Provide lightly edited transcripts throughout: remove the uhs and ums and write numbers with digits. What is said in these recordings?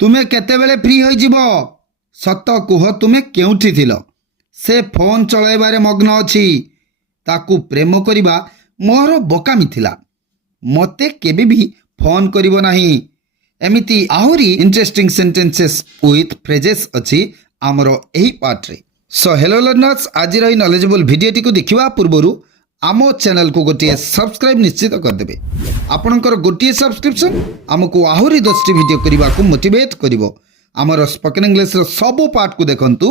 ତୁମେ କେତେବେଳେ ଫ୍ରି ହୋଇଯିବ? ସତ କୁହ ତୁମେ କେଉଁଠି ଥିଲ? ସେ ଫୋନ୍ ଚଳାଇବାରେ ମଗ୍ନ ଅଛି। ତାକୁ ପ୍ରେମ କରିବା ମୋର ବୋକାମି ଥିଲା। ମୋତେ କେବେ ବି ଫୋନ୍ କରିବ ନାହିଁ। ଏମିତି ଆହୁରି ଇଣ୍ଟରେଷ୍ଟିଂ ସେଣ୍ଟେନ୍ସେସ୍ ୱିଥ୍ ଫ୍ରେଜେସ୍ ଅଛି ଆମର ଏହି ପାର୍ଟରେ। ସୋ ହେଲୋ ଲର୍ନର୍ସ, ଆଜିର ଏହି ନଲେଜେବଲ୍ ଭିଡ଼ିଓଟିକୁ ଦେଖିବା ପୂର୍ବରୁ ଆମ ଚ୍ୟାନେଲକୁ ଗୋଟିଏ ସବସ୍କ୍ରାଇବ୍ ନିଶ୍ଚିତ କରିଦେବେ। ଆପଣଙ୍କର ଗୋଟିଏ ସବସ୍କ୍ରିପସନ୍ ଆମକୁ ଆହୁରି 10ଟି ଭିଡ଼ିଓ କରିବାକୁ ମୋଟିଭେଟ୍ କରିବ। ଆମର ସ୍ପୋକେନ୍ ଇଂଲିଶର ସବୁ ପାର୍ଟକୁ ଦେଖନ୍ତୁ।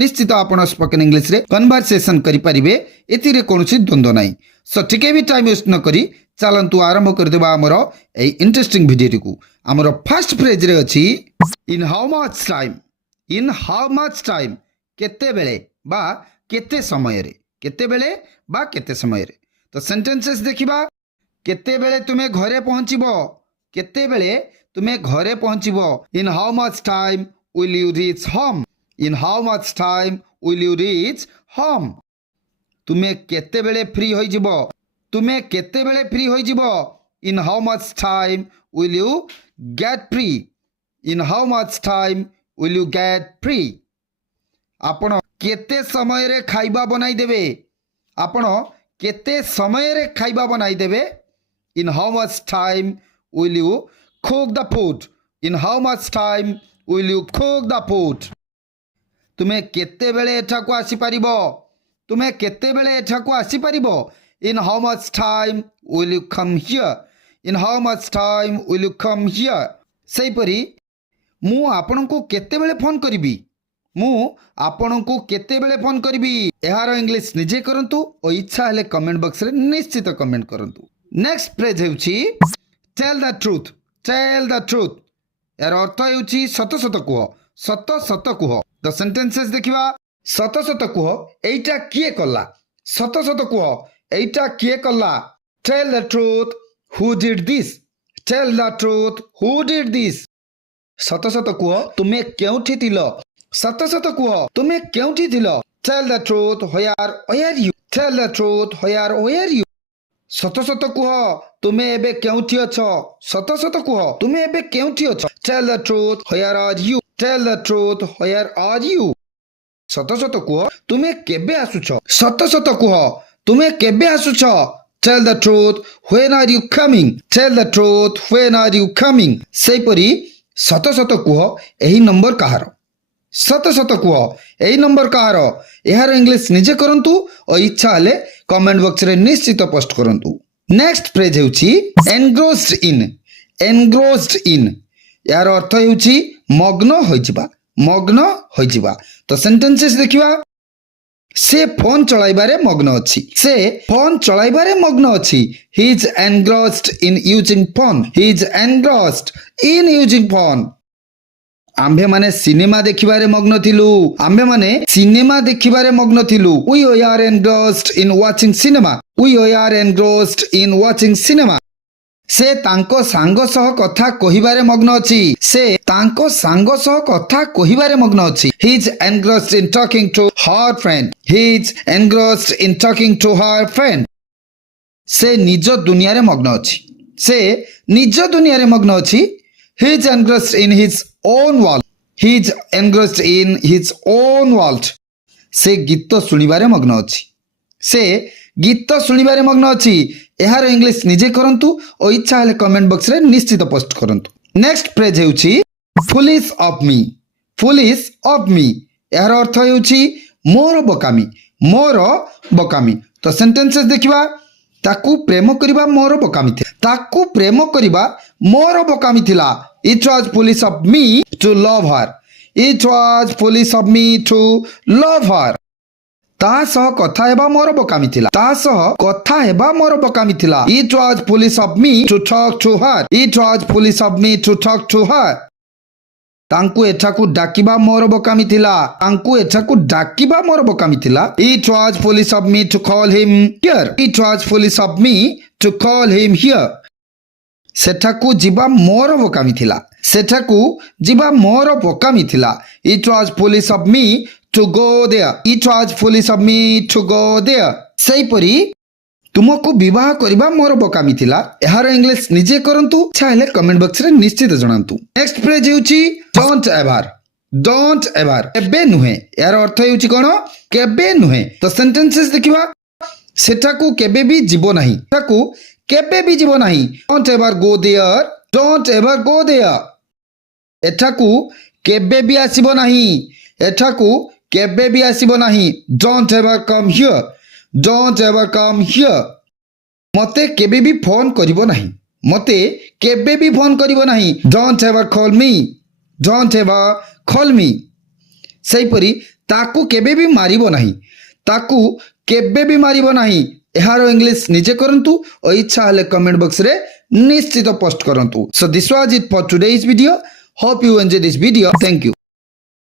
ନିଶ୍ଚିତ ଆପଣ ସ୍ପୋକେନ୍ ଇଂଲିଶରେ କନଭରସେସନ୍ କରିପାରିବେ, ଏଥିରେ କୌଣସି ଦ୍ୱନ୍ଦ୍ୱ ନାହିଁ। ସୋ ଟିକେ ବି ଟାଇମ୍ ୱେଷ୍ଟ ନ କରି ଚାଲନ୍ତୁ ଆରମ୍ଭ କରିଦେବା ଆମର ଏହି ଇଣ୍ଟରେଷ୍ଟିଂ ଭିଡ଼ିଓଟିକୁ। ଆମର ଫାର୍ଷ୍ଟ ଫ୍ରେଜ୍ରେ ଅଛି in how much time. In how much time, କେତେବେଳେ ବା କେତେ ସମୟରେ। କେତେବେଳେ ବା କେତେ ସମୟରେ। ତ ସେଣ୍ଟେନ୍ସେସ୍ ଦେଖିବା। କେତେବେଳେ ତୁମେ ଘରେ ପହଞ୍ଚିବ? କେତେବେଳେ ତୁମେ ଘରେ ପହଞ୍ଚିବ? In how much time will you reach home? In how much time will you reach home? ତୁମେ କେତେବେଳେ ଫ୍ରି ହୋଇଯିବ? ତୁମେ କେତେବେଳେ ଫ୍ରି ହୋଇଯିବ? In how much time will you get free? In how much time will you get free? ଆପଣ କେତେ ସମୟରେ ଖାଇବା ବନାଇଦେବେ? ଆପଣ କେତେ ସମୟରେ ଖାଇବା ବନାଇଦେବେ? In how much time will you cook the food? In how much time will you cook the food? ତୁମେ କେତେବେଳେ ଏଠାକୁ ଆସିପାରିବ? ତୁମେ କେତେବେଳେ ଏଠାକୁ ଆସିପାରିବ? In how much time will you come here? In how much time will you come here? ସେହିପରି ମୁଁ ଆପଣଙ୍କୁ କେତେବେଳେ ଫୋନ୍ କରିବି? ମୁଁ ଆପଣଙ୍କୁ କେତେବେଳେ ଫୋନ୍ କରିବି? ଏହାର ଇଂଲିଶ ନିଜେ କରନ୍ତୁ ଓ ଇଚ୍ଛା ହେଲେ କମେଣ୍ଟ ବକ୍ସରେ ନିଶ୍ଚିତ କମେଣ୍ଟ କରନ୍ତୁ। ନେକ୍ସଟ ଫ୍ରେଜ୍ ହେଉଛି tail the truth. Tail the truth, ଏହାର ଅର୍ଥ ହେଉଛି ସତ ସତ କୁହ। ସତ ସତ କୁହ। ତ ସେଣ୍ଟେନ୍ସେସ୍ ଦେଖିବା। ସତ ସତ କୁହ, ଏଇଟା କିଏ କଲା? ସତ ସତ କୁହ, ଏଇଟା କିଏ କଲା? Tell the truth, who did this? Tell the truth, who did this? ସତ ସତ କୁହ, ତୁମେ କେଉଁଠି ଥିଲ? ସତ ସତ କୁହ, ତୁମେ କେଉଁଠି ଥିଲ? Tell the truth, where you? Tell the truth, where you? ସତ ସତ କୁହ, ତୁମେ ଏବେ କେଉଁଠି ଅଛ? ସତ ସତ କୁହ, ତୁମେ ଏବେ କେଉଁଠି ଅଛ? Tell the truth, where are you? Tell the truth, where are you? ସତ ସତ କୁହ, ତୁମେ କେବେ ଆସୁଛ? ସତ ସତ କୁହ, ତୁମେ କେବେ ଆସୁଛ? Tell the truth, when are you coming? Tell the truth, when are you coming? ସେହିପରି ସତ ସତ କୁହ, ଏହି ନମ୍ବର କାହାର? ସତ ସତ କୁହ, ଏହି ନମ୍ବର କାହାର? ଏହାର ଇଂଲିଶ ନିଜେ କରନ୍ତୁ ଓ ଇଚ୍ଛା ହେଲେ କମେଣ୍ଟ ବକ୍ସରେ ନିଶ୍ଚିତ ପୋଷ୍ଟ କରନ୍ତୁ। ନେକ୍ସଟ ଫ୍ରେଜ୍ ହେଉଛି ଏନଗ୍ରୋସ୍ଡ ଇନ୍। ଏନଗ୍ରୋସ୍ଡ ଇନ୍, ଏହାର ଅର୍ଥ ହେଉଛି ମଗ୍ନ ହୋଇଯିବା। ମଗ୍ନ ହୋଇଯିବା। ତ ସେଣ୍ଟେନ୍ସେସ୍ ଦେଖିବା। ସେ ଫୋନ୍ ଚଳାଇବାରେ ମଗ୍ନ ଅଛି। ସେ ଫୋନ୍ ଚଳାଇବାରେ ମଗ୍ନ ଅଛି। He is engrossed in using phone. He is engrossed in using phone. ଆମ୍ଭେମାନେ ସିନେମା ଦେଖିବାରେ ମଗ୍ନ ଥିଲୁ। ଆମ୍ଭେମାନେ ସିନେମା ଦେଖିବାରେ ମଗ୍ନ ଥିଲୁ। We were engrossed in watching cinema. We were engrossed in watching cinema. ସେ ତାଙ୍କ ସାଙ୍ଗ ସହ କଥା କହିବାରେ ମଗ୍ନ ଅଛି। ସେ ତାଙ୍କ ସାଙ୍ଗ ସହ କଥା କହିବାରେ ମଗ୍ନ ଅଛି। He is engrossed in talking to her friend. He is engrossed in talking to her friend. ସେ ନିଜ ଦୁନିଆରେ ମଗ୍ନ ଅଛି। ସେ ନିଜ ଦୁନିଆରେ ମଗ୍ନ ଅଛି। He is engrossed in his own world. He is engrossed in his own world. ସେ ଗୀତ ଶୁଣିବାରେ ମଗ୍ନ ଅଛି। ସେ ଗୀତ ଶୁଣିବାରେ ମଗ୍ନ ଅଛି। ଏହାର ଇଂଲିଶ ନିଜେ କରନ୍ତୁ ଓ ଇଚ୍ଛା ହେଲେ କମେଣ୍ଟ ବକ୍ସରେ ନିଶ୍ଚିତ ପୋଷ୍ଟ କରନ୍ତୁ। ନେକ୍ସଟ ଫ୍ରେଜ୍ ହେଉଛି ଫୁଲିଶ ଅଫ୍ ମି। ଫୁଲିଶ ଅଫ୍ ମି, ଏହାର ଅର୍ଥ ହେଉଛି ମୋର ବୋକାମି। ମୋର ବୋକାମି। ତ ସେଣ୍ଟେନ୍ସେସ୍ ଦେଖିବା। ତାକୁ ପ୍ରେମ କରିବା ମୋର ବୋକାମି ଥିଲା। ତାକୁ ପ୍ରେମ କରିବା ମୋର ବୋକାମି ଥିଲା। It was foolish of me to love her. It was foolish of me to love her. ତା ସହ କଥା ହେବା ମୋର ବୋକାମି ଥିଲା। ତା ସହ କଥା ହେବା ମୋର ବୋକାମି ଥିଲା। It was foolish of me to talk to her. It was foolish of me to talk to her. ତାଙ୍କୁ ଏଠାକୁ ଡାକିବା ମୋର ବୋକାମି ଥିଲା। ତାଙ୍କୁ ଏଠାକୁ ଡାକିବା ମୋର ବୋକାମି ଥିଲା। It was foolish of me to call him here. It was foolish of me to call him here. ସେଠାକୁ ଯିବା ମୋର ବୋକାମି ଥିଲା। ସେଠାକୁ ଯିବା ମୋର ବୋକାମି ଥିଲା। It was foolish of me to go there. It was foolish of me to go there. ସେହିପରି ତୁମକୁ ବିବାହ କରିବା ମୋର ବୋକାମି ଥିଲା। ଏହାର ଇଂଲିଶ ନିଜେ କରନ୍ତୁ। ଇଚ୍ଛା ହେଲେ କମେଣ୍ଟ ବକ୍ସରେ ନିଶ୍ଚିତ ଜଣାନ୍ତୁ। ନେକ୍ସଟ ଫ୍ରେଜ୍ ହେଉଛି ଡୋଣ୍ଟ ଏଭାର କେବେ ନୁହେଁ ଏହାର ଅର୍ଥ ହେଉଛି କ'ଣ କେବେ ନୁହେଁ ତ ସେଣ୍ଟେନ୍ସେସ୍ ଦେଖିବା ସେଠାକୁ କେବେ ବି ଯିବ ନାହିଁ ସେଠାକୁ କେବେ ବି ଯିବ ନାହିଁ ଡୋଣ୍ଟ ଏଭାର ଗୋ ଦେୟର ଏଠାକୁ କେବେ ବି ଆସିବ ନାହିଁ ଏଠାକୁ କେବେ ବି ଆସିବ ନାହିଁ ଡୋଣ୍ଟ ଏଭାର କମ୍ ହିୟର ମୋତେ କେବେ ବି ଫୋନ୍ କରିବ ନାହିଁ ମୋତେ କେବେ ବି ଫୋନ୍ କରିବ ନାହିଁ ଡୋଣ୍ଟ ଏଭାର କଲ୍ ମି ସେହିପରି ତାକୁ କେବେ ବି ମାରିବ ନାହିଁ ତାକୁ କେବେ ବି ମାରିବ ନାହିଁ ଏହାର ଇଂଲିଶ ନିଜେ କରନ୍ତୁ ଓ ଇଚ୍ଛା ହେଲେ କମେଣ୍ଟ ବକ୍ସରେ ନିଶ୍ଚିତ ପୋଷ୍ଟ କରନ୍ତୁ so this was it for today's video hope you enjoy this video thank you